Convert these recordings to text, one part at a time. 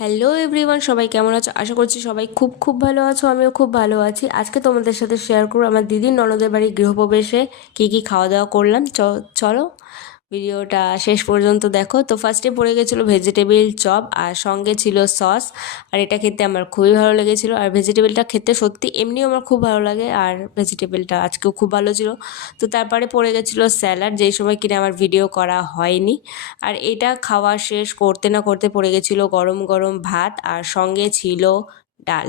Hello everyone, সবাই কেমন আছো? আশা করছি সবাই খুব খুব ভালো আছো। আমিও খুব ভালো আছি। আজকে তোমাদের সাথে শেয়ার করবো আমার দিদির ননদের বাড়ির গৃহপ্রবেশে কী কী খাওয়া দাওয়া করলাম। চলো ভিডিওটা শেষ পর্যন্ত দেখো। তো ফার্স্টে পড়ে গেছিলো ভেজিটেবিল চপ, আর সঙ্গে ছিল সস। আর এটা খেতে আমার খুবই ভালো লেগেছিলো। আর ভেজিটেবিলটা খেতে সত্যি এমনিও আমার খুব ভালো লাগে, আর ভেজিটেবিলটা আজকেও খুব ভালো ছিল। তো তারপরে পড়ে গেছিলো স্যালাড, যেই সময় কিনা আমার ভিডিও করা হয়নি। আর এটা খাওয়া শেষ করতে না করতে পড়ে গেছিলো গরম গরম ভাত, আর সঙ্গে ছিল ডাল,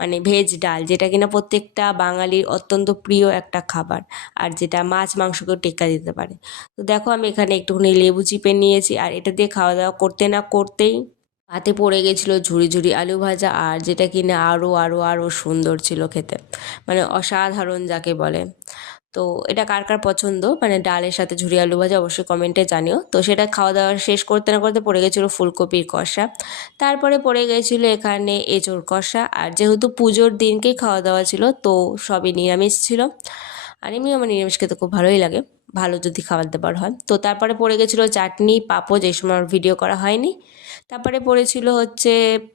মানে ভেজ ডাল, যেটা কিনা প্রত্যেকটা বাঙালির অত্যন্ত প্রিয় একটা খাবার, আর যেটা মাছ মাংসকেও টেক্কা দিতে পারে। তো দেখো আমি এখানে একটুখানি লেবু চিপে নিয়েছি, আর এটা দিয়ে খাওয়া দাওয়া করতে না করতেই ভাতে পড়ে গেছিলো ঝুড়ি ঝুড়ি আলু ভাজা, আর যেটা কিনা আরও আরও আরও সুন্দর ছিল খেতে, মানে অসাধারণ যাকে বলে। তো এটা কার কার পছন্দ, মানে ডালের সাথে ঝুরি আলু ভাজা, অবশ্যই কমেন্টে জানিও। তো সেটা খাওয়া দাওয়া শেষ করতে না করতে পড়ে গেছিলো ফুলকপির কষা। তারপরে পড়ে গেছিলো এখানে এঁচোড় কষা, আর যেহেতু পুজোর দিনকেই খাওয়া দাওয়া ছিল তো সবই নিরামিষ ছিল। আর এমনি আমার নিরামিষ খেতে খুব ভালোই লাগে, ভালো যদি খাবার দাবার হয়। তো তারপরে পড়ে গেছিলো চাটনি পাঁপড়, যেই সময় আমার ভিডিও করা হয়নি। তারপরে পড়েছিল হচ্ছে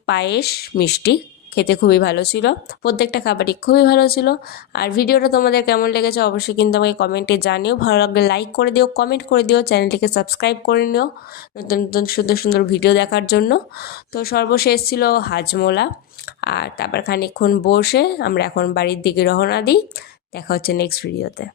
পায়েস, মিষ্টি, খেতে খুবই ভালো ছিল। প্রত্যেকটা খাবারই খুবই ভালো ছিল। আর ভিডিওটা তোমাদের কেমন লেগেছে অবশ্যই কিন্তু আমাকে কমেন্টে জানিও। ভালো লাগলে লাইক করে দিও, কমেন্ট করে দিও, চ্যানেলটিকে সাবস্ক্রাইব করে নিও নতুন নতুন সুন্দর সুন্দর ভিডিও দেখার জন্য। তো সর্বশেষ ছিল হাজমোলা। আর তারপর খানিকক্ষণ বসে আমরা এখন বাড়ির দিকে রওনা দিই। দেখা হচ্ছে নেক্সট ভিডিওতে।